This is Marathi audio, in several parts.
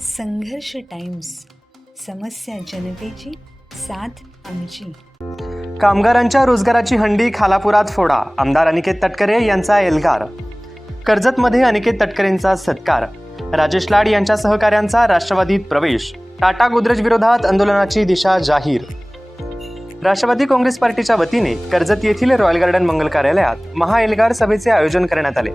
संघर्ष टाइम्स, समस्या जनतेची, साथ आमची. कामगारांच्या रोजगाराची हंडी खालापुरात फोडा. आमदार अनिकेत तटकरे यांचा एल्गार. कर्जतमध्ये अनिकेत तटकरेंचा सत्कार. राजेश लाड यांच्या सहकाऱ्यांचा राष्ट्रवादीत प्रवेश. टाटा गोदरेज विरोधात आंदोलनाची दिशा जाहीर. राष्ट्रवादी काँग्रेस पार्टीच्या वतीने कर्जत येथील रॉयल गार्डन मंगल कार्यालयात महाएल्गार सभेचे आयोजन करण्यात आले.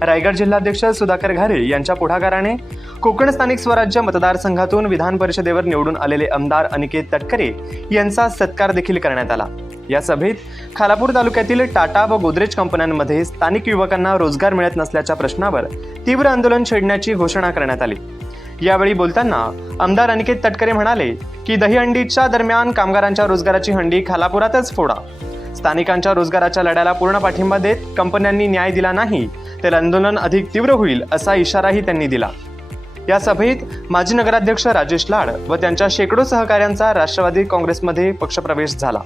रायगड जिल्हाध्यक्ष सुधाकर घारे यांच्या पुढाकाराने कोकण स्थानिक स्वराज्य मतदारसंघातून विधान परिषदेवर निवडून आलेले आमदार अनिकेत तटकरे यांचा सत्कार देखील करण्यात आला. या सभेत खालापूर तालुक्यातील टाटा व गोदरेज कंपन्यांमध्ये स्थानिक युवकांना रोजगार मिळत नसल्याच्या प्रश्नावर तीव्र आंदोलन छेडण्याची घोषणा करण्यात आली. यावेळी बोलताना आमदार अनिकेत तटकरे म्हणाले की दहीहंडीच्या दरम्यान कामगारांच्या रोजगाराची हंडी खालापुरातच फोडा. स्थानिकांच्या रोजगाराच्या लढ्याला पूर्ण पाठिंबा देत कंपन्यांनी न्याय दिला नाही तर आंदोलन अधिक तीव्र होईल असा इशाराही त्यांनी दिला. या सभेत माजी नगराध्यक्ष राजेश लाड व त्यांच्या शेकडो सहकाऱ्यांचा राष्ट्रवादी काँग्रेसमध्ये पक्षप्रवेश झाला.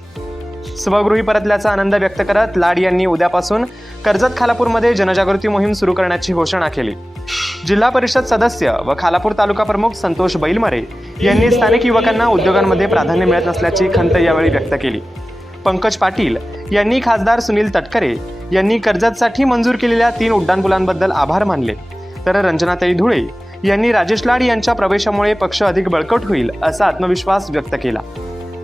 स्वगृही परतल्याचा आनंद व्यक्त करत लाड यांनी उद्यापासून कर्जत खालापूरमध्ये जनजागृती मोहीम सुरू करण्याची घोषणा केली. जिल्हा परिषद सदस्य व खालापूर तालुका प्रमुख संतोष बैलमरे यांनी स्थानिक युवकांना उद्योगांमध्ये प्राधान्य मिळत नसल्याची खंत यावेळी व्यक्त केली. पंकज पाटील यांनी खासदार सुनील तटकरे यांनी कर्जतसाठी मंजूर केलेल्या 3 उड्डाणपुलांबद्दल आभार मानले, तर रंजनाताई धुळे यांनी राजेश लाड यांच्या प्रवेशामुळे पक्ष अधिक बळकट होईल असा आत्मविश्वास व्यक्त केला.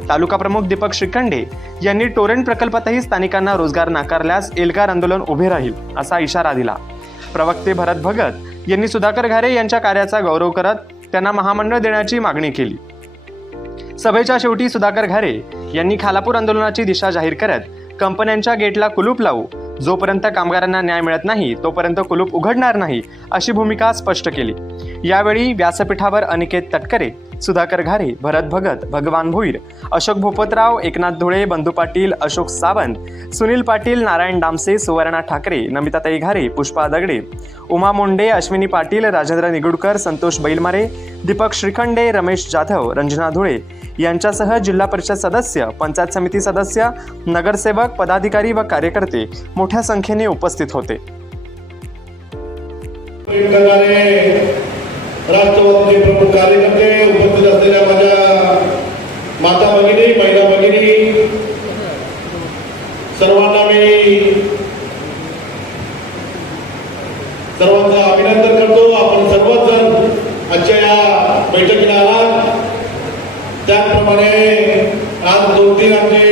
तालुका प्रमुख दीपक श्रीखंडे यांनी टोरेंट प्रकल्पातही स्थानिकांना रोजगार नाकारल्यास एल्गार आंदोलन उभे राहील असा इशारा दिला. प्रवक्ते भरत भगत यांनी सुधाकर घारे यांच्या कार्याचा गौरव करत त्यांना महामंडळ देण्याची मागणी केली. सभेच्या शेवटी सुधाकर घारे यांनी खालापूर आंदोलनाची दिशा जाहीर करत कंपन्यांच्या गेटला कुलूप लावू, जोपर्यंत कामगारांना न्याय मिळत नाही तोपर्यंत कुलूप उघडणार नाही अशी भूमिका स्पष्ट केली. यावेळी व्यासपीठावर अनिकेत तटकरे, सुधाकर घारे, भरत भगत, भगवान भोईर, अशोक भोपतराव, एकनाथ धुळे, बंधू पाटील, अशोक सावंत, सुनील पाटील, नारायण डामसे, सुवर्णा ठाकरे, नमिताताई घारे, पुष्पा दगडे, उमा मुंडे, अश्विनी पाटील, राजेंद्र निगुडकर, संतोष बैलमारे, दीपक श्रीखंडे, रमेश जाधव, रंजना धुळे यांच्यासह जिल्हा परिषद सदस्य, पंचायत समिती सदस्य, नगरसेवक, पदाधिकारी व कार्यकर्ते मोठ्या संख्येने उपस्थित होते. राष्ट्रवादीचे प्रमुख कार्यकर्ते, उपस्थित असलेल्या माझ्या माता भगिनी, महिला भगिनी, सर्वांना मी सर्वांचं अभिनंदन करतो. आपण सर्वच जण आजच्या या बैठकीला आलात. त्याचप्रमाणे आज 2-3 आमचे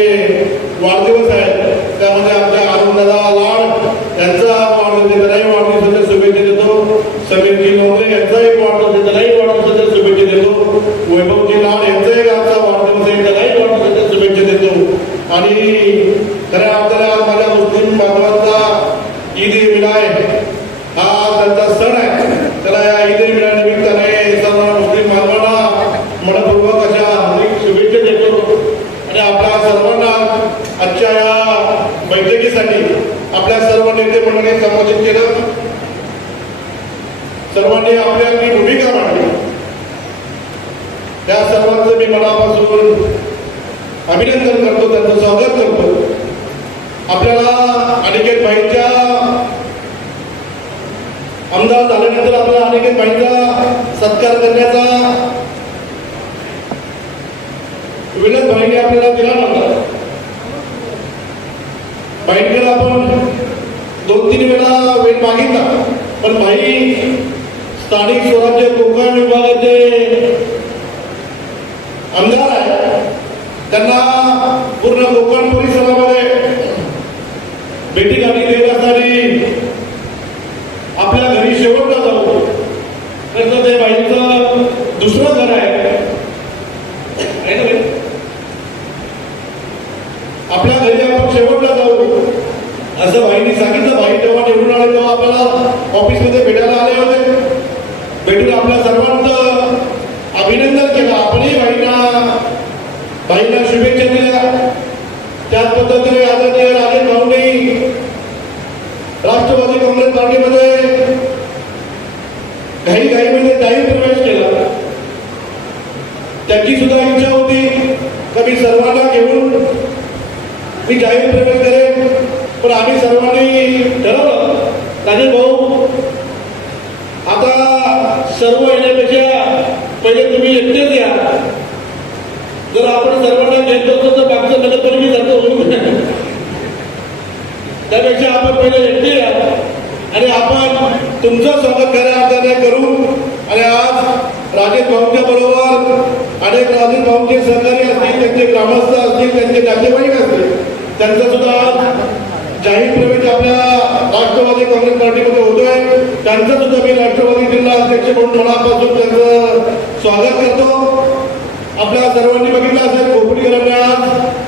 वाढदिवस आहेत. त्यामध्ये आमच्या अरुणदादा लाड यांचा वाढदिवस, त्यालाही वाढदिवसाच्या शुभेच्छा देतो. समीरजी लोंढे यांचा एक वाढदिवस, त्यालाही वाढदिवसाच्या शुभेच्छा देतो. वैभवजी लाड यांचाही आजचा वाढदिवस आहे, त्यालाही वाढदिवसाच्या शुभेच्छा देतो. आणि खऱ्या अर्थाने माझ्या मुस्लिम बांधवांचा ईद ए मिलाद हा त्यांचा सण आहे. त्याला या ईद ए मिलाद निमित्ताने सर्व मुस्लिम बांधवांना मनपूर्वक अशा हार्दिक शुभेच्छा देतो. आणि आपल्या सर्वांना आजच्या या बैठकीसाठी आपल्या सर्व नेते मंडळी संबोधित केलं. सर्वांनी आपली आपली भूमिका मांडली. त्या सर्वांचं मी मनापासून अभिनंदन करतो, त्यांचं स्वागत करतो. आपल्याला अनिकेत भाईंच्या आमदार झाल्यानंतर आपल्याला अनिकेत भाईंचा सत्कार करण्याचा विनंत भाईंनी आपल्याला दिला नव्हता. भाईंकडे आपण 2-3 वेळा वेळ मागितला, पण भाई स्थानिक स्वराज्य कोकण विभागाचे आमदार आहे. त्यांना पूर्ण कोकण परिसरामध्ये भेटी गाठी देत असताना आपल्या घरी शेवटला जाऊ, तर ते भाईचं दुसरं घर आहे. आपल्या घरी आपण शेवटला जाऊ असं भाईंनी सांगितलं. भाई तेव्हा निवडून आले, तेव्हा आपल्याला ऑफिसमध्ये भेटायला आले होते. भेटून आपल्या सर्वांचं अभिनंदन केलं. आपणही भाईंना शुभेच्छा दिल्या. त्याच पद्धतीने आदरणीय राजेश भाऊंनी राष्ट्रवादी काँग्रेस पार्टीमध्ये घाईमध्ये जाहीर प्रवेश केला. त्यांची सुद्धा इच्छा होती की मी सर्वांना घेऊन मी जाहीर प्रवेश करेन, पण आम्ही सर्वांनी ठरवलं राजेश भाऊ आता सर्व येण्यापेक्षा घेत बसतो तर मागचं नगरपालिकेसारखं होऊन जाईल. त्यापेक्षा आपण पहिले एकटे या आणि आपण तुमचं स्वागत खऱ्या अर्थाने करू. आणि आज राजेश भाऊंच्या बरोबर अनेक राजेश भाऊंचे सहकारी असतील, त्यांचे ग्रामस्थ असतील, त्यांचे नातेवाईक असतील, त्यांचा सुद्धा आज जाहीर प्रवेश आपल्या राष्ट्रवादी काँग्रेस पार्टीमध्ये होतोय. त्यांचं सुद्धा मी राष्ट्रवादी जिल्हा अध्यक्ष म्हणून मनापासून त्यांचं स्वागत करतो. आपल्या सर्वांनी बघितलं असेल खोपडीकरांनी आज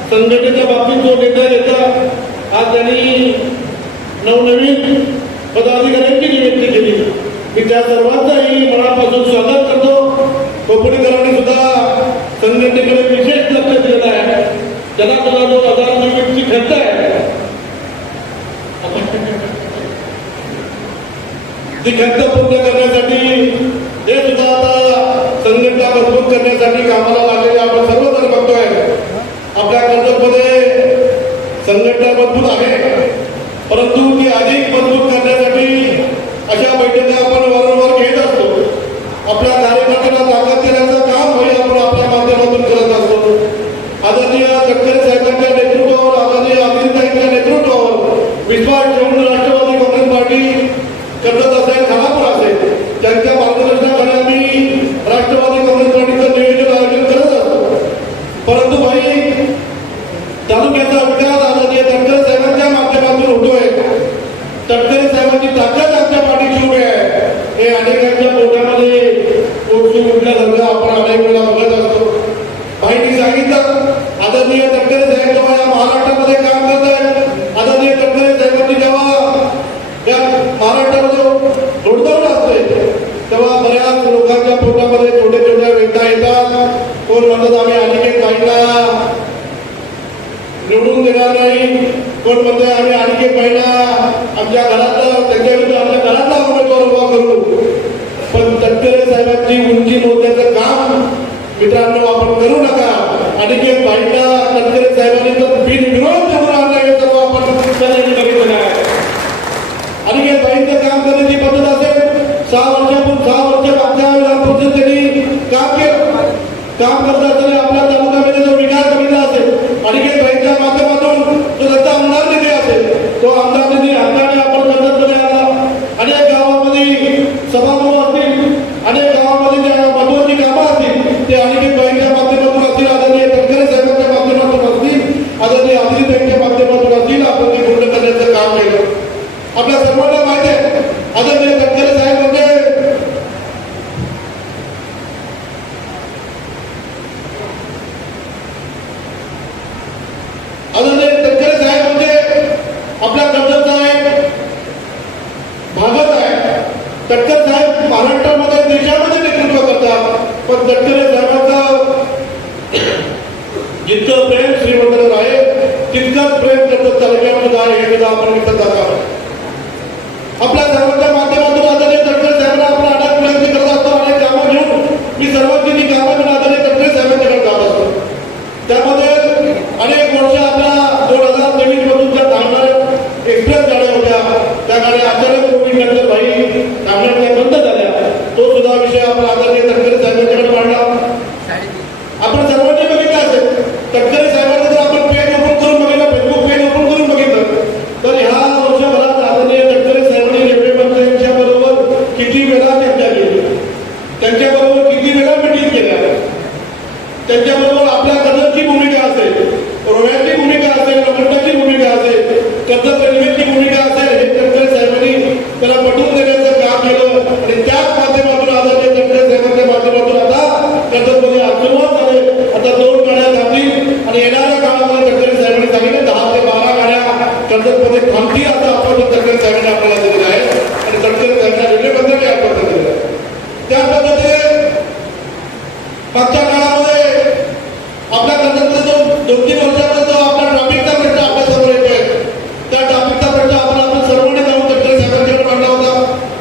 संघटनेच्या बाबतीत जो निर्णय घेतला, आज त्यांनी नवनवीन पदाधिकाऱ्यांची नियुक्ती केली. मी त्या सर्वांचंही मनापासून स्वागत करतो. खोपडीकरांनी सुद्धा संघटनेकडे विशेष लक्ष दिलेलं आहे. त्यांना सुद्धा जो 2024 ची खर्च आहे ती खर्च पूर्ण करण्यासाठी हे सुद्धा आता संघटना मजबूत करण्यासाठी कामाला लागलेले आपण सर्वजण बघतोय. आपल्या कर्जतमध्ये संघटना मजबूत आहे, परंतु ती अधिक मजबूत करण्यासाठी अशा बैठका आपण वारंवार घेत असतो. आपल्या कार्यकर्त्यांना ताकद देण्याचं काम हे आपण आपल्या माध्यमातून करत असतो. आदरणीय तटकरे साहेबांच्या नेतृत्वावर, आदरणीय अभिनेत्यांच्या नेतृत्वावर विश्वास ठेवून राष्ट्रवादी काँग्रेस पार्टी कर्जत असेल, खानापूर असेल, त्यांच्या मार्गदर्शनाखाली आम्ही राष्ट्रवादी काँग्रेस पार्टीचं नियोजन आयोजन करत असतो. परंतु भाई तालुक्याचा विकास आदरणीय तटकरे साहेबांच्या माध्यमातून होतोय. तटकरे साहेबांची ताकद आमच्या पाठीशी उभी आहे. हे अनेकांच्या पोटामध्ये पोटशी उठल्यासारखं आपण अनेक वेळा बघत असतो. भाईंनी सांगितलं आदरणीय तटकरे साहेब जेव्हा या महाराष्ट्रामध्ये काम करत आहेत, आदरणीय तटकरे साहेबांनी जेव्हा या महाराष्ट्रामध्ये रोडदौड असते तेव्हा बऱ्याच लोकांच्या पोटामध्ये छोटे छोट्या वेदना येतात. कोण म्हणतात आम्ही अनेक बाईंना निवडून देणार नाही, कोण म्हणते आम्ही आणखी महिना आमच्या घरातला त्यांच्या विरुद्ध आमच्या घरातला उमेदवार उभा करू. पण तटकरे साहेबांची उंची मोजण्याचं काम मित्रांनो आपण करू नका. आणखी बाईंना तटकरे साहेबांनी तर बिनविरोध निवडून आणलं हे सर्व आपण सगळ्यांनी बघितलं आहे. आणि हे बाईंचं काम करण्याची पद्धत असेल, 6 वर्ष मागच्या वेळेला त्यांनी काम केलं. काम करत असताना आपल्या तालुक्यामध्ये जो विकास बघितला असेल आणि हे बाईंच्या माध्यमातून जो त्याचा आमदार निधी असेल, तो आमदार निधी हक्काने आपण कर्जतमध्ये आणला. अनेक गावामध्ये सभागृह असतील, अनेक गावामध्ये ज्या महत्वाची कामं असतील ते अनेक बाईंच्या माध्यमातून असतील, आदरणीय तटकरे साहेबांच्या माध्यमातून असतील, आदरणीय अभिनेत्यांच्या माध्यमातून असतील, आपण ते पूर्ण करण्याचं काम केलं. आपल्या सर्वांना माहिती आहे आदरणीय तटकरे साहेब म्हणजे आदरणीय तटकरे साहेब म्हणजे आपल्या कर्जतचा एक भागच आहे. तटकरे साहेब महाराष्ट्रामध्ये देशामध्ये नेतृत्व करतात, पण तटकरे साहेबांचं जितकं प्रेम श्रीमंतांवर आहे तितकंच प्रेम कर्जत तालुक्यामध्ये आहे हे सुद्धा आपण विसरत आहोत. आपल्या सर्वांच्या माध्यमातून आदरणीय तटकरे साहेबांना आपण अनेक प्रयत्न करत असतो, अनेक कामं घेऊन मी सर्वांची जी कामं घेऊन आदरणीय तटकरे साहेबांच्याकडे जात असतो. त्यामध्ये अनेक वर्ष आपल्या 2023 मधून ज्या धावणाऱ्या एक्सप्रेस गाड्या होत्या त्या गाड्या अचानक कोविड नंतर भाई थांबण्याच्या बंद झाल्या. तो सुद्धा विषय आपण आदरणीय तटकरे साहेबांच्याकडे मांडला. आपण सर्वांनी बघितलं असेल तटकरे साहेबांना जर आपण पेज ओपन करून बघितलं, फेसबुक पेज ओपन करून बघितलं तर ह्या वर्षभरात आदरणीय तटकरे साहेबांनी रेल्वे मंत्र्यांच्या बरोबर किती वेळा चर्चा केली, त्यांच्याबरोबर किती वेळा मिटिंग केल्या, त्यांच्याबरोबर आपल्या कर्जतची भूमिका असेल, रोह्याची भूमिका असेल, रमंडाची भूमिका असेल, कर्जत रेल्वेची भूमिका असेल, हे तटकरे साहेबांनी त्याला पटवून देण्याचं काम केलं. आणि त्याच माध्यमातून आदरणीय तटकरे साहेबांच्या माध्यमातून आता कर्जतमध्ये सुरुवात झाली. आता 2 गाड्या थांबतील आणि येणाऱ्या काळामध्ये तटकरे साहेबांनी सांगितलं 10 ते 12 गाड्या कर्जतमध्ये थांबतील असं आपण तटकरे साहेबांनी आपल्याला दिलेलं आहे. आणि तटकरे साहेबांना रेल्वे मंत्र्यांनी आश्वासन दिलेलं आहे. त्या पद्धतीने मागच्या काळामध्ये आपल्या कर्जतमध्ये जो 2-3 वर्षापर्यंत आपला ट्रॅफिकचा प्रश्न आपल्यासमोर येतोय, त्या ट्रॅफिकचा प्रश्न आपण सर्वांनी जाऊन तटकरे साहेबांकडे मांडला होता.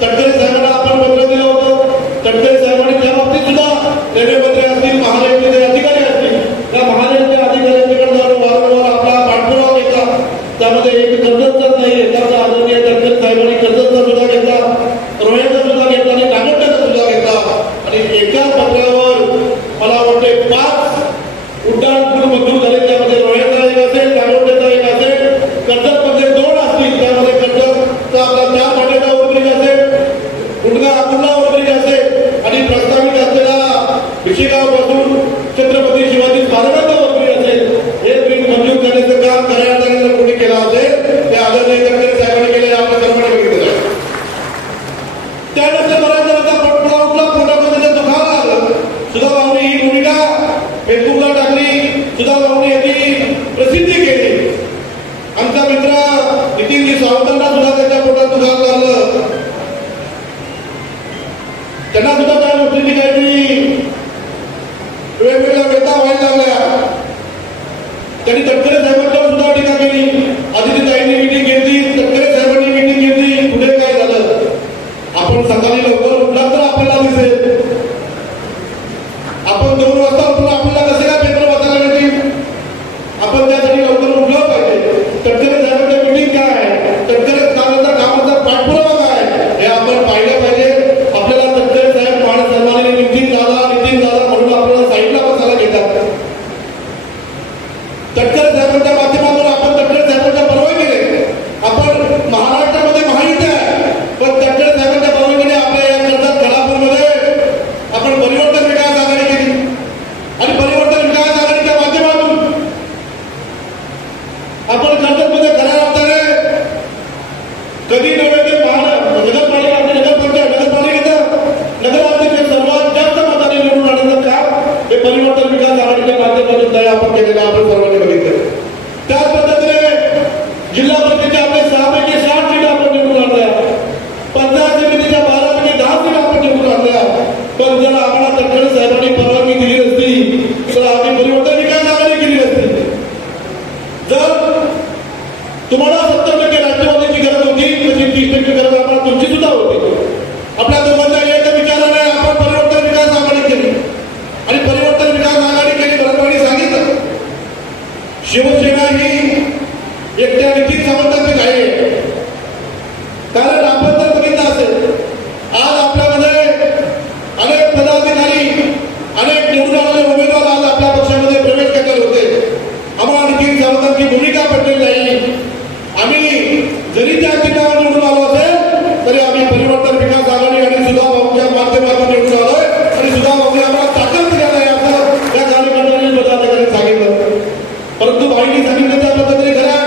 तटकरे साहेबांना आपण पत्र दिलं होतं. तटकरे साहेबांनी त्या बाबतीत सुद्धा रेल्वे मंत्री असतील, महारेल्वेचे अधिकारी असतील, त्या महारेल्वेच्या अधिकाऱ्यांकडे जाऊन वारंवार आपला पाठपुरावा घेतला. त्यामध्ये एक कर्जतचाच नाही, त्याचा आदरणीय तटकरे साहेबांनी कर्जतचा सुद्धा घेतला, रोह्याचा सुद्धा घेतला आणि नागोट्याचा सुद्धा घेतला. आणि एका पत्रावर मला वाटते 5 उड्डाण पूल मंजूर झाले. ऋषिगावपासून छत्रपती शिवाजी स्मारकाचं ब्रिज असेल, हे ब्रिज मंजूर करण्याचं काम करायला कोणी केलं असेल ते आदरणीय तटकरे साहेबांनी केले, आपण सर्वांनी बघितलं आहे. त्यानंतर बऱ्याच जणांचा पटपुडा उठला, पोटामध्ये दुखायला लागलं. सुधा भाऊनी ही भूमिका फेसबुकला टाकली, सुधा भाऊनी याची प्रसिद्धी केली. आमचा मित्र नितीनजी सावंतांना सुद्धा त्याच्या पोटात दुखायला लागलं, त्यांना सुद्धा त्या गोष्टीची काहीतरी वेगवेगळ्या व्यथा व्हायला लागल्या. त्यांनी तटकरे साहेबांच्यावर सुद्धा टीका केली. आदित्यताईंनी मीटिंग घेतली, तटकरे साहेबांनी मीटिंग घेतली. पुढे काय झालं? आपण सकाळी लवकर उठला तर आपल्याला दिसेल. आपण 2 वाजता उठून आपल्याला कसे काय पेपर वाचायला मिळतील? आपण त्यासाठी लवकर उठलं पाहिजे. तटकरे साहेबांच्या मीटिंग काय आहे, तटकरे साहेबांचा कामाचा पाठपुरावा काय हे आपण पाहिलं पाहिजे. आपल्याला तटकरे साहेब मान सन्मानाने नितीन दादा म्हणून आपल्याला साईडला बसायला घेतात. तटकरे साहेबांच्या माध्यमातून आपण तटकरे साहेबांच्या परवानगी केले. आपण महाराष्ट्रामध्ये महायुती आहे, पण तटकरे साहेबांच्या परवानगीने आपल्या या कर्जत खालापूरमध्ये आपण परिवर्तन विकास आघाडी केली आणि परिवर्तन विकास आघाडीच्या माध्यमातून आपण कर्जतमध्ये खऱ्या अर्थाने कधी नव्हे ते नगरपालिका नगराध्यक्ष सर्वात जास्त मताने निवडून आणण्याचं काम हे परिवर्तन विकास आघाडीच्या माध्यमातून तयार आपण केलेलं आपण सर्वांनी बघितलं. त्याच पद्धतीने जिल्हा परिषदेच्या आपले 6 पैकी 7 सीट आपण निवडून आणल्या, पंचायत समितीच्या 12 पैकी 10 सीट आपण निवडून आणल्या. पण जर आम्हाला तटकरे साहेबांनी परवानगी दिली नसती तर आम्ही परिवर्तन विकास आघाडी केली नसती. जर तुम्हाला 70% राष्ट्रवादीची गरज होती, तशी 30% गरज आम्हाला तुमची सुद्धा होती. आपल्या दोघांच्या एक विचाराने आपण परिवर्तन विकास आघाडी केली आणि परिवर्तन विकास आघाडी केली. बरोबरनी सांगितलं, शिवसेना ही एकट्या नितीन सावंतांची आहे. कारण आपण जर बघितलं असेल, आज आपल्यामध्ये अनेक पदाधिकारी, अनेक निवडून आलेले उमेदवार आज आपल्या पक्षामध्ये प्रवेश करणार होते. आम्हाला नितीन सावंतांची भूमिका पडलेली नाही. आम्ही जरी त्या ठिकाणी निवडून आलो असेल तरी आम्ही परिवर्तन विकास आघाडी आणि सुधा भाऊच्या माध्यमातून निवडून आलोय आणि सुधा भाऊने आम्हाला ताकद दिली नाही असं या कार्यकर्त्यांनी पदाधिकाऱ्यांनी सांगितलं. परंतु भाईंनी सांगितलं त्या पद्धतीने खऱ्या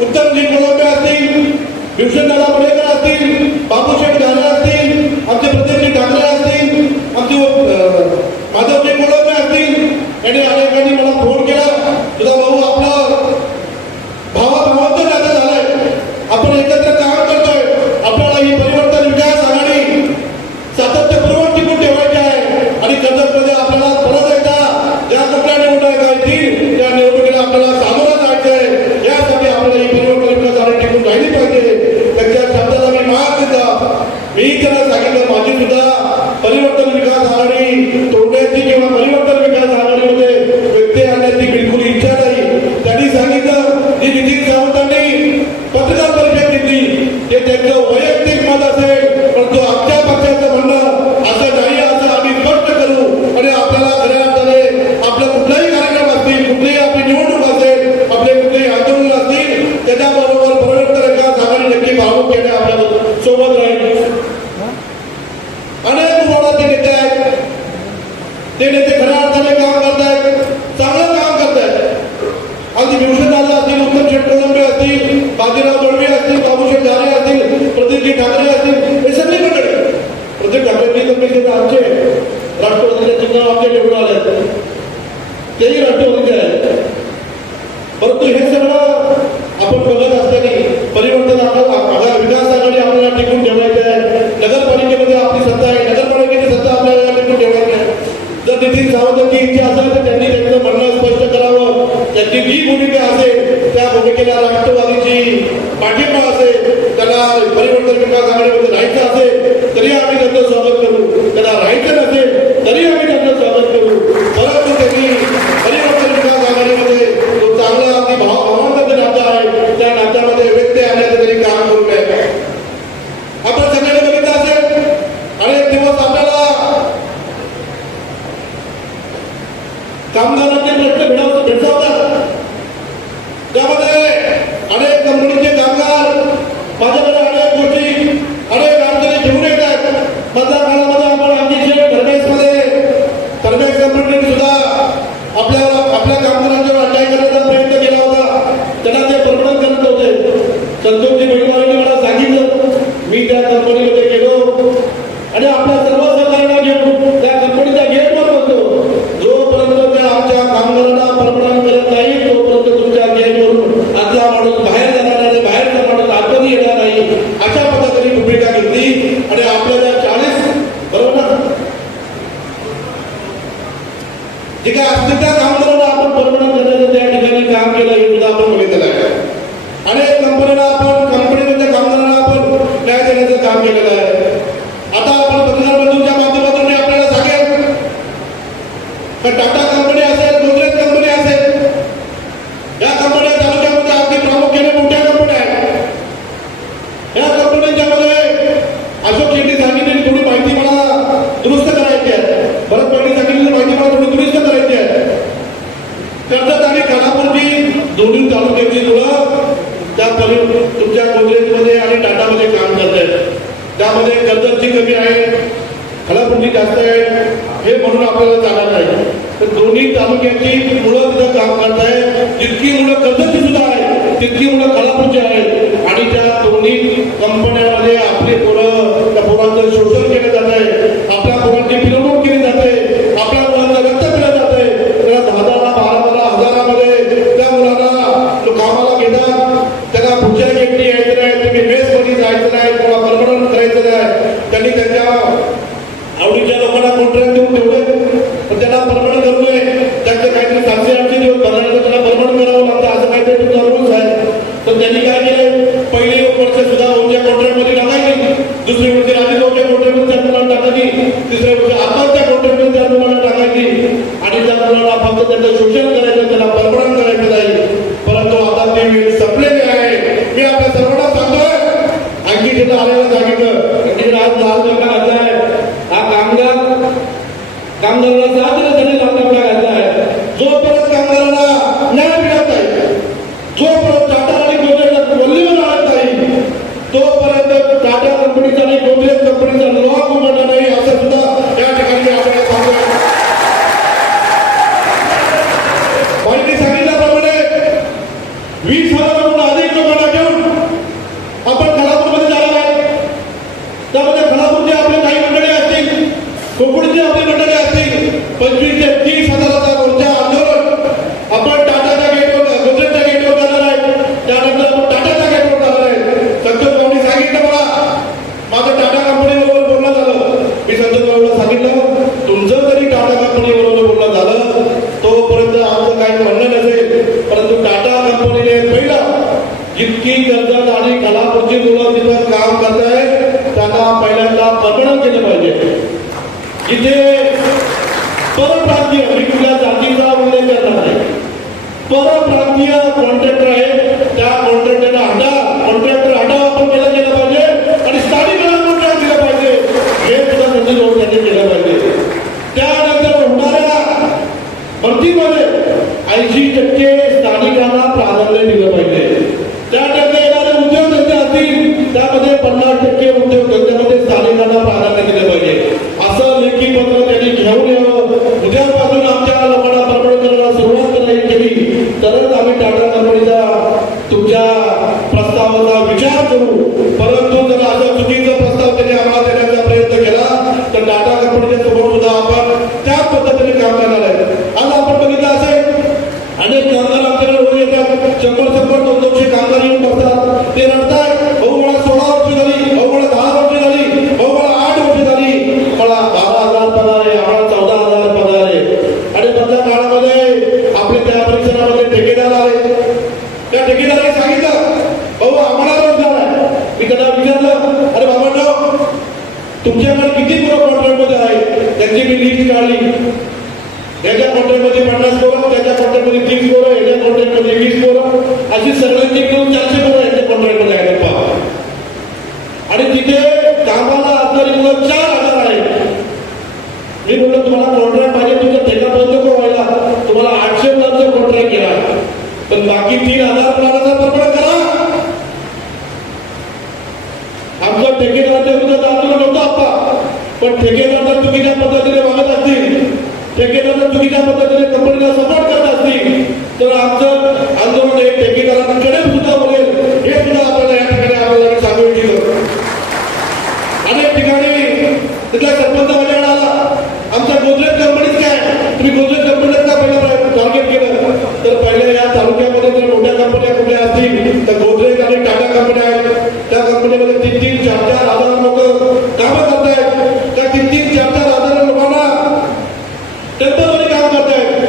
उत्तमजी कोळंबे असतील, भीषणदादा पुणेकर असतील, बापूशेठ घाले असतील, आमचे प्रदीपजी ठाकरे असतील, आमचे माधवजी कोळंबे असतील, यांनी अनेकांनी मला फोन केला, सुधा भाऊ आपलं भावाभावांचं नातं झालंय, आपण एकत्र काम करतोय, आपल्याला ही परिवर्तन विकास आघाडी सातत्यपूर्वक टिकून ठेवायची आहे आणि कर्जतमध्ये आपल्याला परत एकदा ज्या कुठल्या निवडणुका येतील त्या निवडणुकीला आपल्याला सामोरं जायचंय. यासाठी आपल्याला ही परिवर्तन विकास आघाडी टिकून राहिली पाहिजे. त्यांच्या शब्दाला मी मान देता. मी त्यांना सांगितलं, माझी सुद्धा परिवर्तन विकास आघाडी तोडण्याची किंवा परिवर्तन विकास आघाडीमध्ये व्यक्ती आणण्याची बिलकुल इच्छा नाही. त्यांनी सांगितलं की नितीन सावंतांनी पत्रकार परिषद घेतली, ते त्यांचं वैयक्तिक मत असेल, परंतु आमच्या पक्षाचं म्हणणं असं नाही असं आम्ही स्पष्ट करू आणि आपल्याला खऱ्या अर्थाने आपलं कुठलाही कार्यक्रम असतील, कुठलीही आपली निवडणूक असेल, आपले कुठलेही आंदोलन असतील, त्याच्याबरोबर परिवर्तन विकास आघाडी नक्की भावूक घेणे आपल्या सोबत राहील. अनेक उभाराचे नेते आहेत, ते नेते खऱ्या अर्थाने काम करतायत, चांगलं काम करतायत. अगदी भीषणदादा असतील, उत्तमशेठ कोळंबे असतील, बाजीराव दळवी असतील, बाबूशेठ घाले असतील, प्रदीपजी ठाकरे असतील, हे सगळी मंडळी. प्रदीप ठाकरेंची कमिटी आमचे राष्ट्रवादीचे चिन्ह आमचे निवडून आले, तेही राष्ट्रवादीचे आहेत. परंतु हे सगळं आपण बघत असताना परिवर्तन विकास आघाडी आपल्याला टिकून ठेवायचे आहे. नगरपालिकेमध्ये आपली सत्ता आहे, नगरपालिकेची सत्ता आपल्याला टिकून ठेवायची आहे. जर नितीन सावंतांची इच्छा असेल तर त्यांनी त्यांचं म्हणणं स्पष्ट करावं. त्यांची जी भूमिका असेल त्या भूमिकेला राष्ट्रवादीची पाठिंबा असेल, त्यांना परिवर्तन विकास आघाडीमध्ये राहायचं असेल तरी आम्ही त्यांचं स्वागत करू, त्यांना राहायचं नसेल तरी आम्ही त्यांचं स्वागत करू. परंतु त्यांनी परिवर्तन विकास आघाडीमध्ये जो चांगला अगदी भावांचं नातं आहे त्या नात्यामध्ये व्यत्यय आणण्याचं त्यांनी काम करू नये. आपण सगळ्यांनी बघितलं असेल, अनेक दिवस आपल्याला कामगारांचे प्रश्न भेडसावतात. त्यामध्ये अनेक कंपनीचे कामगार माझ्याकडे अनेक गोष्टी, अनेक अडचणी घेऊन येत आहेत. मधल्या काळामध्ये आपण आमची धर्मेशमध्ये जे काय असते त्या कामगारांना आपण परमनंट करण्याचं त्या ठिकाणी काम केलं हे सुद्धा आपण बघितलेलं आहे. अनेक कंपन्यांना आपण कंपनीमधल्या कामगारांना आपण न्याय देण्याचं काम केलेलं आहे. आता आपण पत्रकार बंधूंच्या माध्यमातून मी आपल्याला सांगेन तर टाटा कंपनी असेल, गोदरेज कंपनी असेल, या कंपन्या तालुक्यामध्ये अगदी प्रामुख्याने मोठ्या कंपन्या आहेत. या कंपन्यांच्या मध्ये अशोक शेट्टी सांगितलेली थोडी माहिती मला दुरुस्त करायची आहे. भरत पाटील सांगितलेली माहिती मला थोडी दुरुस्त करायची आहे. कर्जत आणि खानापूरची दोन्ही तालुक्याची मुलं त्या तुमच्या गोदरेजमध्ये आणि टाटामध्ये काम करत आहेत. त्यामध्ये कर्जतची कमी आहे, खानापूरची जास्त आहे, हे म्हणून आपल्याला चालत नाही. तर दोन्ही तालुक्याची मुलं तिथं काम करत आहे. जितकी मुलं कर्जतची सुद्धा आहेत तितकी मुलं खानापूरची आहेत. आणि त्या दोन्ही कंपन्यांमध्ये आपली पोरं, त्या पोरांचं शोषण केलं जात आहे, आपल्या पोरांची पिरवणूक केली जाते, आपल्या मुलांचं रक्त पिलं जात आहे. त्याला 10,000, 12,000 त्या मुलांना कामाला घेतात. त्यांना भुजन घेतली यायचं नाही, तुम्ही मेसमध्ये जायचं नाही, किंवा परमनंट करायचं नाही. त्यांनी त्यांच्या आवडीच्या लोकांना कॉन्ट्रॅक्ट देऊन ठेवले, पण त्यांना परमनंट करू नये. त्यांचे काहीतरी 700-800 दिवस भरण्याचं त्यांना परमनंट करावं लागतं, असं काहीतरी तुमचा रूल्स आहे. तर त्यांनी काय केलं, पहिली वर्ष सुद्धा ओच्या कॉन्ट्रॅक्टमध्ये टाकायची, दुसरी वर्षी राजू ओच्या कॉन्ट्रॅक्टमध्ये त्या मुलांना टाकायची, तिसऱ्या वर्षी आत्ताच्या कॉन्ट्रॅक्टमध्ये त्या मुलांना टाकायची. आणि त्या मुलांना फक्त त्यांचं शोषण करायचं, त्यांना परमनंट करायचं नाही. परंतु आता ती वेळ संपलेली आहे. मी आपल्या सर्वांना सांगतोय, आणखी तिथं आलेलं सांगितलं तिकडे आज लाल चरखा घातला आहे. हा कामगारांना 7 दिवस त्यांनी लाल चरखा घातला आहे. जोपर्यंत कामगारांना न्याय मिळत नाही, जोपर्यंत टाटा आणि गोदरेजला वल्लीवर आणत नाही, तोपर्यंत टाटा कंपनीचा आणि गोदरेज कंपनीचा लॉक उघडला नाही, असं सुद्धा या ठिकाणी आपल्याला सांगतोय. माहिती सांगितल्याप्रमाणे 20,000 अधिक लोकांना घेऊन आपण खानापूरमध्ये जाणार आहे. त्यामध्ये खानापूरचे आपले काही मंडळी असतील, कोकणची आपली मंडळी असतील. 25,000 ते 30,000 वरच्या आंदोलन आपण टाटाच्या गेटवर, गोदरेजच्या गेटवर जाणार आहे. त्यानंतर आपण टाटाच्या गेटवर जाणार आहे. संतोष भाऊनी सांगितलं मला, माझं टाटा कंपनीबरोबर बोलणं झालं. मी संतोष भाऊला सांगितलं, तुमचं जरी टाटा कंपनीबरोबर बोलणं झालं तोपर्यंत आमचं काही म्हणणं नसेल, परंतु टाटा कंपनीने पहिलं जितकी कर्जत आणि खानापूरची मुलं तिथं काम करत आहेत त्यांना पहिल्यांदा परमनंट केलं पाहिजे. जिथे परप्रांतीय, मी कुठल्या जातीचा उल्लेख करणार नाही, परप्रांतीय कॉन्ट्रॅक्टर आहेत, त्या कॉन्ट्रॅक्टरला हटा आपण केलं गेलं पाहिजे आणि स्थानिकांना कॉन्ट्रॅक्ट दिलं पाहिजे, हे सुद्धा त्यांनी लोकांनी केलं पाहिजे. त्यानंतर होणाऱ्या भरतीमध्ये 80% स्थानिकांना प्राधान्य दिलं पाहिजे. त्यानंतर येणारे उद्योगधंदे असतील त्यामध्ये 50% उद्योगधंद्यामध्ये स्थानिकांना प्राधान्य दिलं पाहिजे. असं लेखी पत्र त्यांनी घेऊन यावं. उद्यापासून आमच्या लोकांना परमनंट करायला सुरुवात केली तरच आम्ही टाटा कंपनीचा तुमच्या प्रस्तावाचा विचार करू. परंतु जर असं चुकीचा प्रस्ताव त्यांनी आम्हाला देण्याचा प्रयत्न केला तर टाटा कंपनीच्या समोर सुद्धा आपण त्याच पद्धतीने काम करणार आहे. आज आपण बघितलं असेल, अनेक कामगार आमच्याकडे रोज येतात, 100-200 कामगार येऊन बसतात. ते रडताय, भाऊ मला 16 वर्ष झाली, भाऊ मला 10 वर्ष झाली, भाऊ मला 8 वर्ष झाली, मला 12,000 पगार आहे, आम्हाला 14,000 पगार आहे. आणि मधल्या काळामध्ये आपल्या त्या परिसरामध्ये ठेकेदार आले. त्या ठेकेदाराने सांगितलं, भाऊ आम्हाला रोजगार आहे. मी त्यांना विचारलं, अरे बाबांनो तुमच्याकडे किती मुलं कॉन्ट्रॅक्टमध्ये आहे? त्यांची मी लिस्ट काढली. याच्या कॉन्ट्रॅक्टमध्ये 50 पोरं, त्याच्या कॉन्ट्रॅक्टमध्ये 30 पोरं, याच्या कॉन्ट्रॅक्टमध्ये 20 पोरं, अशी सगळ्यांची मिळून 400 पोरं याच्या कॉन्ट्रॅक्टमध्ये आहेत. आणि तिथे कामाला असणारी मुलं 4,000 आहेत. मी बोललो तुम्हाला कॉन्ट्रॅक्ट पाहिजे, तुमचा ठेका बंद नको व्हायला, तुम्हाला 800 मुलांचा कॉन्ट्रॅक्ट केला, पण बाकी 3,000 मुलांचा परमनंट करा. आमचं ठेकेदाराच्या विरोधात आंदोलन होतं आता, पण ठेकेदार जर चुकीच्या पद्धतीने वागत असतील, ठेकेदार जर चुकीच्या पद्धतीने कंपनीला सपोर्ट करत असतील तर आमचं आंदोलन हे ठेकेदारांकडे सुद्धा बोलेल, हे सुद्धा आपल्याला या ठिकाणी आम्हाला सांगू इच्छितो. अनेक ठिकाणी तिथला सरपंच माझ्याकडे आला, आमच्या गोदरेज कंपनीच काय, तुम्ही गोदरेज कंपनीचा पहिला टार्गेट केलं तर पहिले या तालुक्यामध्ये जर मोठ्या कंपन्या कुठल्या असतील तर गोदरेज आणि टाटा कंपन्या आहेत. त्या कंपनीमध्ये 3-4 हजार लोक कामं करतायत. त्या 3-4 हजार लोकांना टेम्पररी काम करतायत.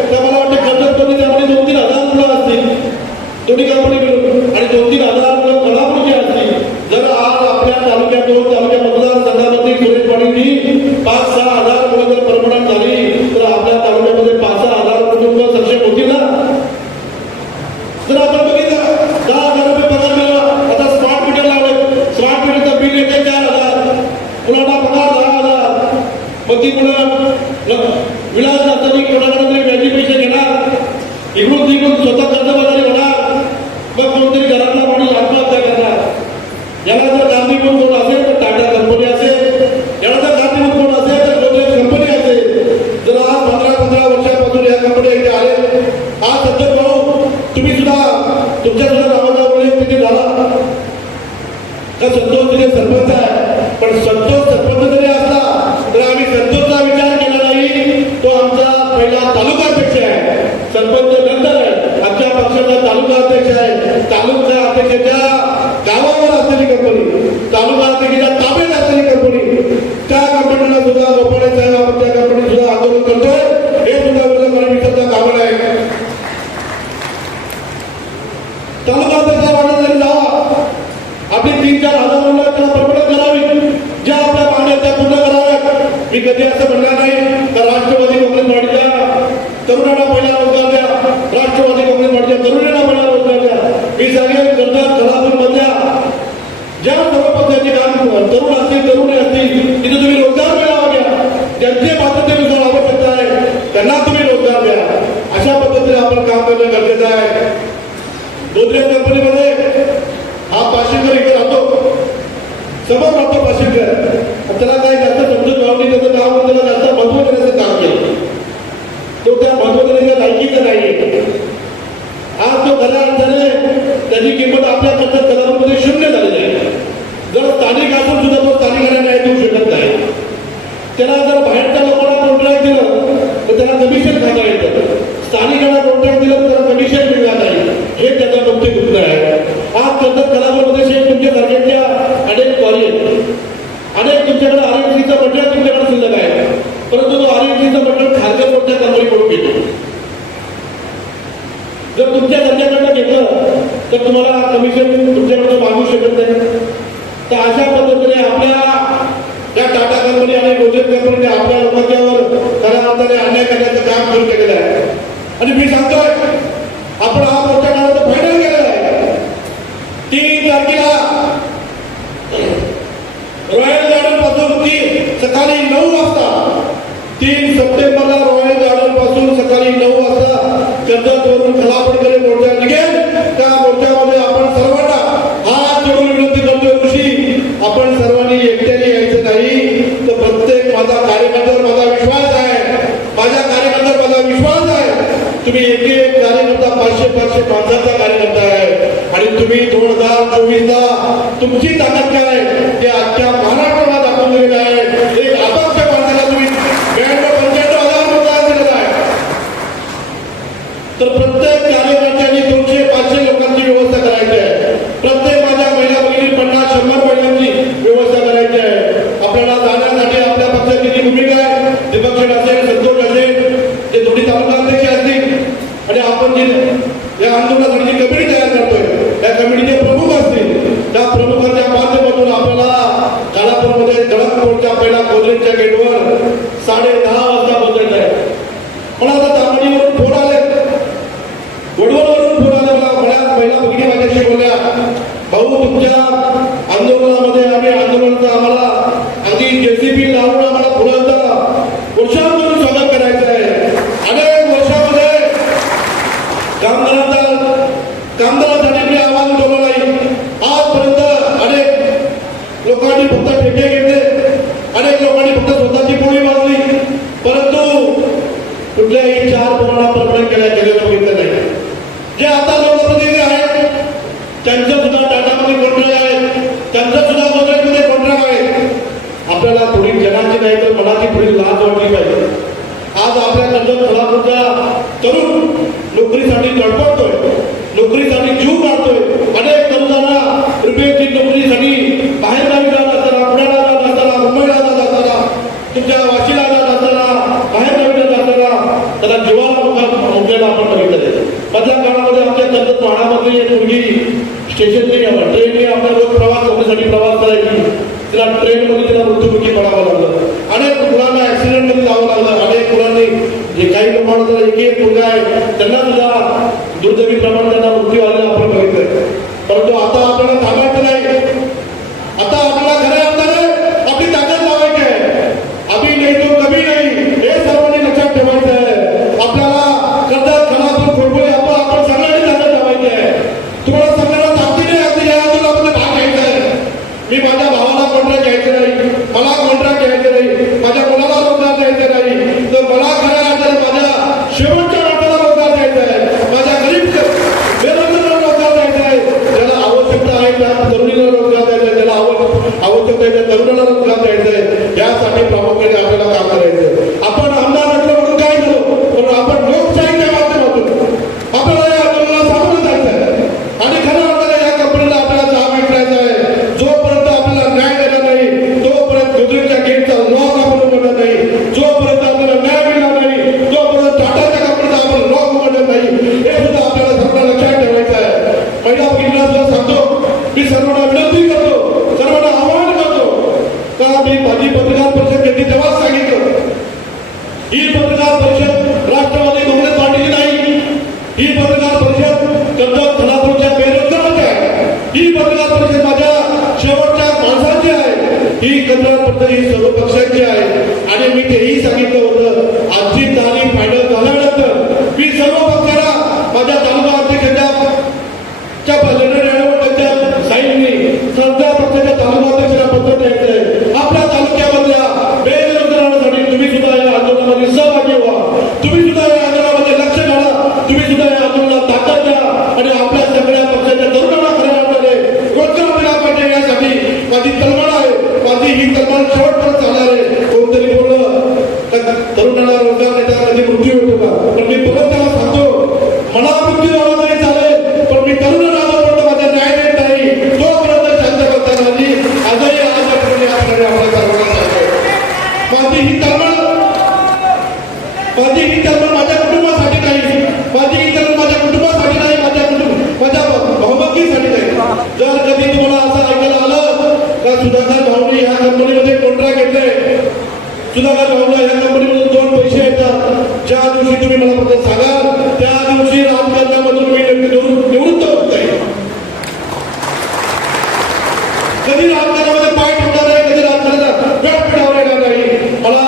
सरपंच नंतर आहे, आमच्या पक्षाचा तालुका अध्यक्ष आहे, तालुका अध्यक्षाच्या गावावर असलेली कंपनी, तालुका अध्यक्षाच्या ताब्यात असलेली कंपनी, त्या कंपनीला सुद्धा गोपाळे साहेब आपण त्या कंपनी सुद्धा आंदोलन करतोय, हे सुद्धा विरोध फडणवीसांचा काम आहे. तालुका अध्यक्ष वाटत जरी जावा, आपली 3-4 हजार मुलं त्याला प्रकट करावी, ज्या आपल्या मागण्या त्या पूर्ण कराव्यात. मी कधी असं म्हणणार नाही तर राष्ट्रवादी काँग्रेस पार्टीच्या तरुणांना पहिला रोजगार द्या, राष्ट्रवादी काँग्रेस पार्टीच्या तरुणांना पहिला रोजगार द्या. मी सांगेन कर्जत कोल्हापूर मधल्या ज्या सर्व पक्षाचे काम तरुण असतील, तरुणी असतील, तिथे तुम्ही रोजगार मिळावा घ्या. ज्यांचे पात्रतेनुसार आवश्यकता आहे त्यांना तुम्ही रोजगार द्या. अशा पद्धतीने आपण काम करणं गरजेचं आहे. गोदरेज कंपनीमध्ये हा पाशिंगर इथे राहतो, समोर राहतो पाशिंगर, त्याला काही जास्त समजून लावली, त्याचं नाव त्याला जास्त महत्व देण्याचं काम केलं. तो त्या महत्व देण्याच्या लायकीचा नाहीये. आज तो खऱ्या अर्थाने त्याची किंमत आपल्या कर्जत कोल्हापूरमध्ये शून्य झालेली आहे. जर स्थानिक असून सुद्धा तो स्थानिकांना न्याय देऊ शकत नाही. त्याला जर बाहेरच्या लोकांना कॉन्ट्रॅक्ट दिलं तर त्याला कमिशन खाता येतं, स्थानिकांना कॉन्ट्रॅक्ट दिलं तर त्याला कमिशन मिळणार नाही. हे त्याचा मुख्य गुण आहे. आज कर्जत कोल्हापूरमध्ये तुमच्या सारख्याच्या अनेक क्वारी आहेत, अनेक तुमच्याकडे आरएफसीचं मंडळ तुमच्याकडे शिल्लक आहे, परंतु तो आरएफसीचं मंडळ खारघरवरच्या कंपनीकडून घेतो. जर तुमच्या त्यांच्याकडनं घेतलं तर तुम्हाला कमिशन तुमच्याकडे मागू शकत नाही. तर अशा पद्धतीने आपल्या या टाटा कंपनी आणि गोदरेज कंपनीने आपल्या लोकांच्यावर खऱ्या अर्थाने अन्याय करण्याचं काम सुरू केलेलं आहे. आणि मी सांगतोय आपण हा मोर्चा काढायचा फायनल केलेला आहे. 3 तारखेला रॉयल गार्डन पासून सकाळी 9 वाजता, 3 सप्टेंबरला रॉयल गार्डन पासून सकाळी 9 वाजता कर्जत वरून खलापडकडे मोर्चा निघेल. त्या मोर्चामध्ये आपण सर्वांना हात जोडून विनंती करतोय ऋषी, आपण सर्वांनी एकट्याने यायचं नाही. तर प्रत्येक माझा कार्यकर्त्यावर माझा विश्वास आहे, माझ्या कार्यकर्त्यावर माझा विश्वास आहे. तुम्ही एक कार्यकर्ता 500 माणसाचा कार्यकर्ता आहे आणि तुम्ही 2024ला तुमची ताकद काय ते आजच्या महाराष्ट्राला दाखवून दिलेलं आहे. एक अपक्ष माणसाला तुम्ही 95,000 मतदान दिलेलं आहे. तर प्रत्येक कार्यकर्त्यांनी 200-500 लोकांची व्यवस्था करायची आहे. प्रत्येक माझ्या महिला भगिनी 50-100 महिलांची व्यवस्था करायची आहे. आपल्याला जाण्यासाठी आपल्या पक्षाची जी भूमिका आहे, दीपक शेठ असेल, संतोष असेल, ते दोन्ही तालुका अध्यक्ष असतील आणि आपण जे या आंदोलनासाठी जी कमिटी तयार करतोय त्या कमिटीचे प्रमुख असतील, त्या प्रमुखांच्या माध्यमातून आपल्याला कोल्हापूरमध्ये धडक रोडच्या पहिला गोदरेजच्या गेटवर 10:30 वाजता पोहोचायचं आहे. मला आता तांबडीवरून फोन आले, वडवळवरून फोन आले. मला बऱ्याच महिला भगिनी माझ्याशी बोलल्या, भाऊ तुमच्या आंदोलनामध्ये आम्ही आंदोलनाचं आम्हाला अगदी जेसीबी लावून आम्हाला पुढं वर्षांपासून स्वागत करायचं आहे. अनेक वर्षामध्ये कामगारांसाठी मी आवाज उठवला नाही. आजपर्यंत अनेक लोकांनी फक्त ठेके घेतले, अनेक लोकांनी फक्त स्वतःची पोळी वाजली, परंतु कुठल्याही 4 प्रमाणाप्रमाणे केलेलं बघितलं नाही. जे आता लोकप्रतिनिधी आहेत त्यांचं सुद्धा टाटामध्ये कॉन्ट्रॅक्ट आहे, त्यांचं सुद्धा गोदरेजमध्ये कॉन्ट्रॅक्ट आहे. आपल्याला थोडी जनाची नाही तर मनाची थोडी लाज वाटली पाहिजे. आज आपल्या कर्जत कोल्हापूरचा तरुण नोकरीसाठी तडफडतोय, नोकरीसाठी जीव काढतोय. अनेक तरुणांना रुपयाची नोकरीसाठी बाहेर गावी जात असताना, पुण्याला जात असताना, मुंबईला जात असताना, तुमच्या वाशीला जात असताना, बाहेर गावी जात असताना त्याला जीवाला मुंबईला आपण बघितलं. मधल्या काळामध्ये आमच्या कर्जत म्हाडामधली एक मुलगी स्टेशनने ट्रेनने आपल्या रोज प्रवास नोकरीसाठी प्रवास करायची. तिला ट्रेनमध्ये तिला मृत्युमुखी पडावं लागलं. अनेक मुलांना ऍक्सिडेंटमध्ये जावं लागलं. अनेक मुलांनी जे काही लोकांना एक मुलगा आहे त्यांना सुद्धा दुर्दैवी प्रमाणे त्यांना मृत्यू आलेला आपण बघितलंय. परंतु आता आपल्याला थांबायचं नाही. आता आपल्याला खऱ्या अर्थाने आपली ताकद लावायची आहे. आम्ही नाही तो कमी नाही, हे सर्वांनी लक्षात ठेवायचं आहे. आपल्याला कर्जत कोल्हापूर खोडबोळे आपण सगळ्यांनी ताकद लावायची आहे. तुम्हाला सगळ्यांना ताकदीने अगदी या आंदोलनामध्ये भाग घ्यायचा आहे. मी माझ्या भावाला कॉन्ट्रॅक्ट घ्यायचं नाही, मला कॉन्ट्रॅक्ट घ्यायचं नाही, माझ्या मुलाला रोजगार द्यायचं नाही, तर मला खऱ्या अर्थाने माझ्या शेवटच्या नात्याला रोजगार द्यायचा आहे, माझ्या गरीब बेरोजगारांना रोजगार द्यायचा आहे. ज्याला आवश्यकता आहे त्या तरुणीला ही पत्रकार परिषद राष्ट्रवादी काँग्रेस पार्टीची नाही, ही पत्रकार परिषद कर्जत खालापूरच्या बेरोजगारांची आहे, ही पत्रकार परिषद माझ्या शेवटच्या माणसांची आहे, ही पत्रकार परिषद ही सर्व पक्षांची आहे. आणि मी तेही सांगितलं होतं, आजची तारीख फायनल झाल्यानंतर मी सर्व पक्षाला माझ्या तालुका अध्यक्षांच्या साईंनी सध्या पक्षाच्या तालुका अध्यक्षाला पत्र द्यायचंय. आपल्या तालुक्यामधल्या बेरोजगारांसाठी तुम्ही सुद्धा या आंदोलनामध्ये सहभागी व्हा, तुम्ही सुद्धा या आंदोलनामध्ये लक्ष घाला, तुम्ही सुद्धा या आंदोलनाला ताकद द्या आणि आपल्या सगळ्या पक्षाच्या तरुणांना खऱ्या अर्थाने रोजगार मिळाला पाहिजे यासाठी माझी तळमळ आहे. माझी ही तळमळ शेवटपर्यंत चालणार आहे. कोणतरी बोललं तरुणाला रोजगार देताना कधी मृत्यू होतो का, पण मी परत त्याला सांगतो, मला मृत्यू झाला तरी चालेल, पण मी तरुणाला आजपर्यंत माझा न्याय देत नाही तोपर्यंत शांत बसता माझी आजही आजपर्यंत आपल्याला आपल्या सर्वांना सांगतो. माझी ही तळमळ माझ्या कुटुंबासाठी नाही, माझी ही तळमळ माझ्या कुटुंबासाठी नाही, माझ्या भावबंदीसाठी नाही. जर कधी तुम्हाला असं ऐकायला आलं का सुधाकर भाऊनी ह्या कंपनीमध्ये कॉन्ट्रॅक्ट घेतलंय, सुधाकर भाऊला ह्या कंपनीमधून 2 पैसे येतात, ज्या दिवशी तुम्ही मला फक्त सांगाल त्या दिवशी राजकारणामधून मी निवृत्त होत नाही. कधी राजकारणामध्ये पाय ठेवणार नाही, कधी राजकारणाचा व्याप पिढावर येणार नाही. मला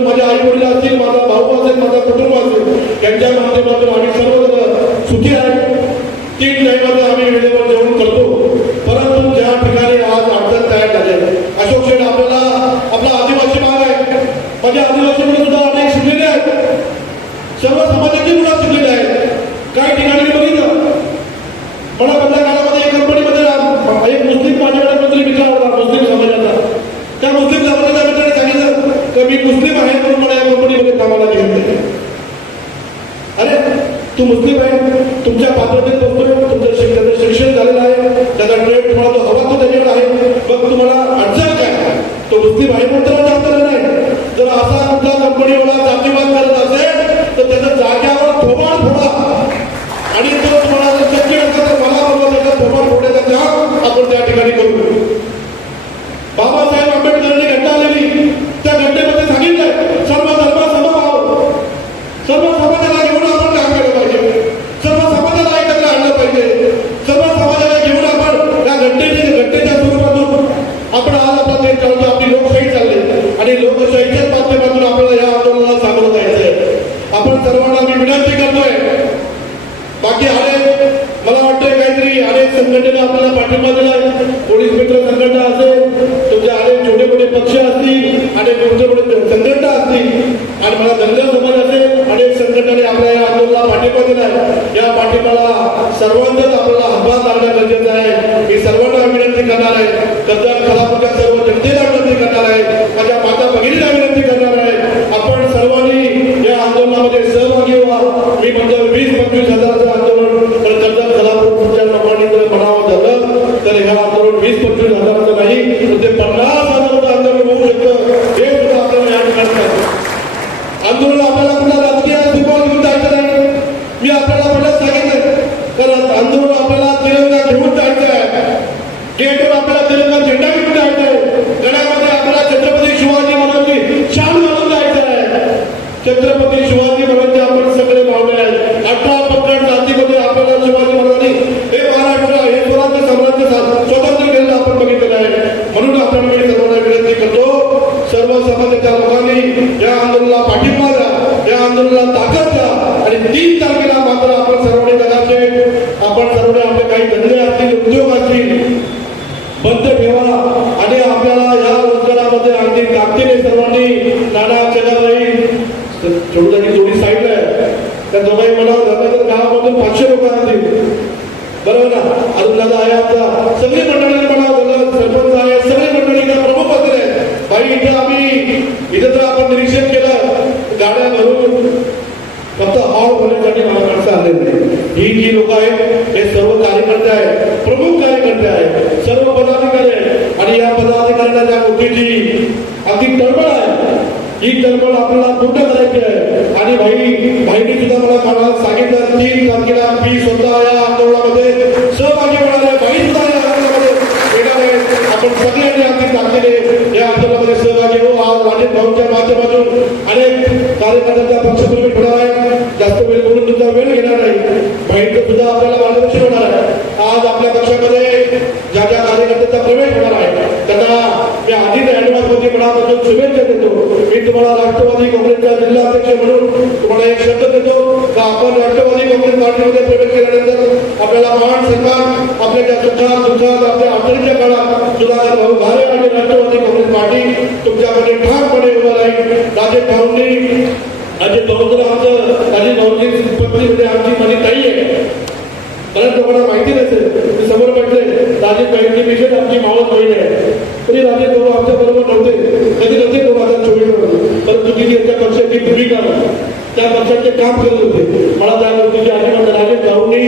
माझ्या आई वडील असतील, माझा भाऊ असेल, माझा कुटुंब असेल, यांच्या माध्यमातून आम्ही सर्व सुखी आहे. 3 टाइमाचं आम्ही वेळेवर जेवण करतो. परंतु ज्या ठिकाणी आज अडचण तयार झाले, अशोक शेठ आपल्याला आपला आदिवासी भाग आहे, माझ्या आदिवासी मुलं सुद्धा अनेक शिकलेले आहेत, सर्व समाजाची मुलं शिकलेली आहेत. काही ठिकाणी मी बघितलं, मला बदल्या काळामध्ये एक कंपनीमध्ये एक मुस्लिम माझ्याकडे मित्र होता, मुस्लिम समाजाचा. त्या मुस्लिम समाजाच्या मित्राने सांगितलं की मी मुस्लिम आहे म्हणून मला या कंपनीमध्ये कामाला घेत नाही. अरे तू मुस्लिम आहे, तुमच्या पात्रतेत बसतोय, तुमचं शिक्षण झालेलं आहे, त्याचा ट्रेड तुम्हाला तो हवा तो त्याच्याकडे आहे, मग तुम्हाला अडचण काय? तो मुस्लिम आहे म्हणून त्याला जास्त नाही. जर असा कुठला कंपनीवाला जातीवाद करत असेल तर त्याच्या जाग्यावर थोबाड फोडा आणि तो तुम्हाला जर शक्य असेल तर मला बरोबर त्याचा थोबाड फोडायचा काम आपण त्या ठिकाणी करू. बाबासाहेब आंबेडकरांनी घटना आलेली, त्या घटनेमध्ये सांगितलंय सर्व धर्म समभाव, सर्व समाजाला घेऊन आपण काम केलं पाहिजे, सर्व समाजाला एकत्र आणलं पाहिजे, सर्व समाजाला घेऊन आपण त्या घटनेच्या स्वरूपातून आपण आज आपला देश चालतो, आपली लोकशाही चालली आणि लोकशाहीच्याच माध्यमातून आपल्याला या आंदोलनाला सामोरं जायचंय. आपण सर्वांना मी विनंती करतोय, बाकी अनेक मला वाटतंय काहीतरी अनेक संघटना आपल्याला पाठिंबा दिलाय, पोलीस मित्र संघटना असेल, तुमच्या अनेक छोटे मोठे पक्ष असतील, अनेक मोठे मोठे संघटना असतील आणि मला धनगर समाज असेल, अनेक संघटनांनी आपल्या या आंदोलनाला पाठिंबा दिलाय. या पाठिंबाला सर्वांचाच आपल्याला हातभार लागणं गरजेचं आहे. मी सर्वांना विनंती करणार आहे, कर्जत खालापूरच्या सर्व जनतेला विनंती करणार आहे, माझ्या माता भगिनीला विनंती करणार आहे, आपण सर्वांनी या आंदोलनामध्ये सहभागी व्हा. मी म्हणतो 20-25 हजाराचं आंदोलन कर्जत खालापूरच्या लोकांनी जर म्हणावं झालं तर हे आंदोलन 20-25 हजाराचं नाही, तर ते 50 हजाराचं आंदोलन होऊ शकतं. हे सुद्धा आपल्याला या ठिकाणी आंदोलन आपल्याला कुठला राजकीय सुपाल घेऊन जायचं नाही. मी आपल्याला पहिलं सांगितलं, कारण आंदोलन आपल्याला तिरंगा घेऊन जायचं आहे, गेटवर आपल्याला तिरंगा झेंडा घेऊन जायचं आहे, गळ्यामध्ये आपल्याला छत्रपती शिवाजी महाराजांची शान घालून जायचं आहे. छत्रपती शिवाजी महाराजांचे आपण सगळे पावले आहेत. 18 जातीमध्ये आपल्याला शिवाजी महाराजांनी हे महाराष्ट्र हे स्वराज्य साम्राज्य स्वतंत्र केलेलं आपण बघितलेलं आहे. म्हणून आपण मी सर्वांना विनंती करतो, सर्व समाजाच्या लोकांनी या आंदोलनाला पाठिंबा द्या, या आंदोलनाला ताकद द्या आणि 3 तारखेला मात्र आपण सर्वांनी कदाचित आपण सर्वांनी आपले काही धंदे असतील, उद्योग असतील बंद ठेवा आणि आपल्याला या रोजगारामध्ये अगदी ताकदीने सर्वांनी नाना चेलाबाई छोटी जोडी साईडला आहे, त्या दोघांनी म्हणावं धर्माच्या गावामधून 500 लोक असतील, बरोबर ना? अजून दादा आहे आपला, सगळी मंडळी म्हणावं, सरपंच आहे, सगळी मंडळीला प्रमुख असले भाई. इथं तर आपण निरीक्षण केलं, गाड्या भरून फक्त हॉल होण्यासाठी मला माणसं आले नाही. ही जी लोक आहेत हे सर्व कार्यकर्ते आहेत, प्रमुख कार्यकर्ते आहेत, सर्व पदाधिकारी आहेत आणि या पदाधिकाऱ्यांना त्या गोष्टीची अगदी तळमळ आहे. ही तळमळ आपल्याला पूर्ण करायची आहे आणि भाईनी सुद्धा मला सांगितलं 3 तारखेला मी स्वतः या आंदोलनामध्ये सहभागी होणार आहे. भाई सुद्धा या आंदोलनामध्ये येणार आहे. आपण सगळ्यांनी अगदी ताकदीने या आंदोलनामध्ये सहभागी होऊ. आज राजेश भाऊंच्या माध्यमातून अनेक कार्यकर्त्यांचा पक्षप्रवेश होणार आहे. जास्त वेळ बोलून तुमचा वेळ घेणार नाही. माहिती सुद्धा आपल्याला मार्गदर्शन होणार आहे. आज आपल्या पक्षामध्ये ज्या ज्या कार्यकर्त्यांचा प्रवेश होणार आहे त्यांना मी आधीच ऍडव्हान्समध्ये मनापासून शुभेच्छा देतो. मी तुम्हाला राष्ट्रवादी काँग्रेसचा जिल्हा अध्यक्ष म्हणून तुम्हाला एक शब्द देतो का आपण राष्ट्रवादी काँग्रेस पार्टीमध्ये प्रवेश केल्यानंतर आपल्याला मान सन्मान आपल्या ज्या सुखात दुःखात आपल्या अडचणीच्या काळात सुधाकर भाऊ घारे आणि राष्ट्रवादी काँग्रेस पार्टी तुमच्यामध्ये ठामपणे उभं राहील. राजे भाऊंनी अजित भाऊंचं आमचं अजित भाऊंची पत्नीमध्ये आमची माझी ताई आहे. बऱ्याच लोकांना माहिती नसेल मी समोर म्हटले राजेश भाईंची विशेष आमची मावस बहीण आहे. तरी राजेश भाऊ आमच्या बरोबर नव्हते कधी नव्हते 2024 मध्ये, परंतु तिने त्या पक्षाची भूमिका त्या पक्षाचे काम करत होते. मला त्या गोष्टीची आधी म्हणतात राजेश भाऊंनी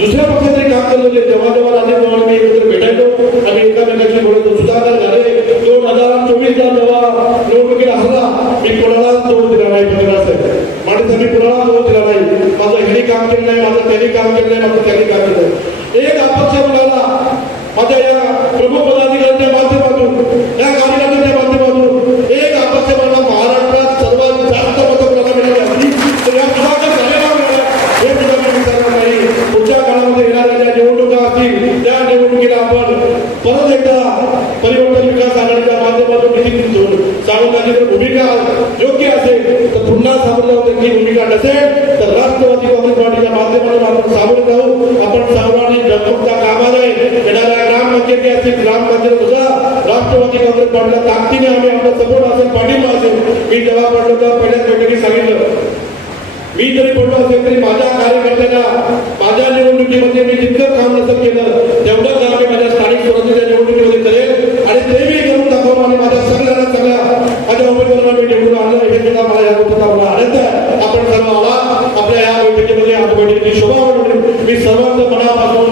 दुसऱ्या पक्षाचे काम करत होते. जेव्हा जेव्हा राजेश भाऊंना मी एकत्र भेटायचो आम्ही एकामेकाशी बोलतो. सुधाकर झाले 2024ला जेव्हा निवडणुकीला हरला मी कोणालाच दोष दिला नाही. माणसाने कोणाला दोष दिला नाही. माझं ह्याने काम केलं नाही, माझं त्यांनी काम केलं नाही, माझं त्यांनी काम केलं. एक अपक्ष मुलाला माझ्या या प्रमुख पदाधिकाऱ्यांच्या माध्यमातून या कार्यकर्त्यांच्या माध्यमातून एक अपक्ष मुलाला महाराष्ट्रात सर्वात जास्त मतप्रमाण मिळाली तर या सुधाकर झालेला मिळाला हे सुद्धा मी विसरणार नाही. पुढच्या काळामध्ये येणाऱ्या ज्या निवडणुका असतील त्या निवडणुकीला आपण परत एकदा परिवर्तन विकास आघाडीच्या माध्यमातून निधी सावंतांची जर भूमिका योग्य असेल तर पुन्हा सावंत त्यांची भूमिका नसेल तर राष्ट्रवादी काँग्रेस पार्टीच्या माध्यमातून आपण सामोरे जाऊ. आपण सर्वांनी जनतेच्या कामाला येणाऱ्या ग्रामपंचायती असतील ग्रामपंचायत सुद्धा राष्ट्रवादी काँग्रेस पार्टीला ताकदीने आम्ही आपला सपोर्ट असेल पाठिंबा असेल. मी जेव्हा पडलो तर पहिल्याच बैठकीत सांगितलं मी जरी पडलो असेल तरी माझ्या कार्यकर्त्यांना माझ्या निवडणुकीमध्ये मी जितकं काम नसं केलं तेवढं काम मी माझ्या स्थानिक स्वराज्याच्या निवडणुकीमध्ये करेल आणि ते मी करून दाखवलं आणि माझ्या सगळ्या माझ्या उमेदवारांना मी निवडून आणलं. हे सुद्धा मला या गोष्टीचा मला आनंद आहे. आपण सर्व आला आपल्या या बैठकीमध्ये या बैठकीची शोभा वाढवली. मी सर्वांचं मनापासून